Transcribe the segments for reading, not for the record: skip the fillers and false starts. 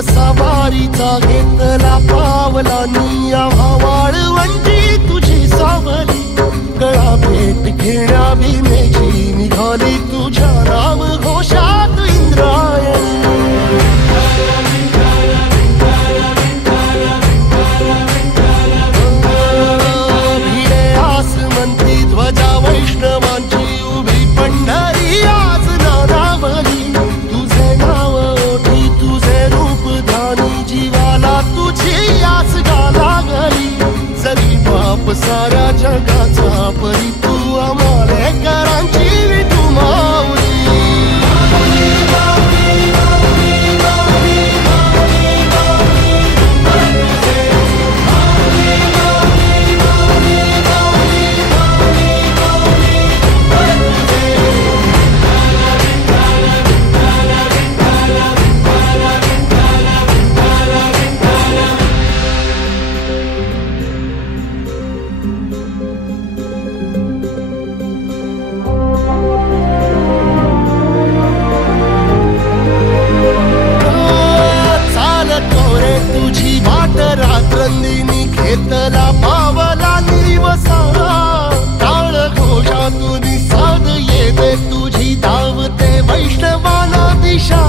सवारीचा घेतला पावला निया वाळवंटी तुझी सावली गळा भेट घेण्या भीमेची निघाली तुझ्या राम घोषात इंद्रायणी भिडे आसमंती ध्वजा वैष्णवांची उभी पंढरी आज नानावली तुझे नाव ओठी तुझे रूप ध्यानी जीवाला तुझी आस गा लागली जरी बाप साऱ्या जगाचा परी तू आमालेकरांची विठू माऊली रात्रंदिनी घेतला पावला दिवसा टाळ घोषातून साध येते तुझी धावते वैष्णवाला दिशा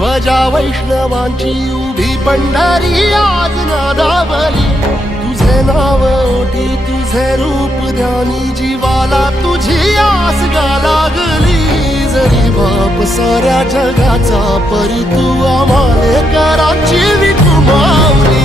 ध्वजा वैष्णवांची उभी पंढरी आज नादावली तुझे नाव ओठी तुझे रूप ध्यानी जीवाला तुझी आस गा लागली जरी बाप साऱ्या जगाचा परी तू आमालेकरांची विठू माऊली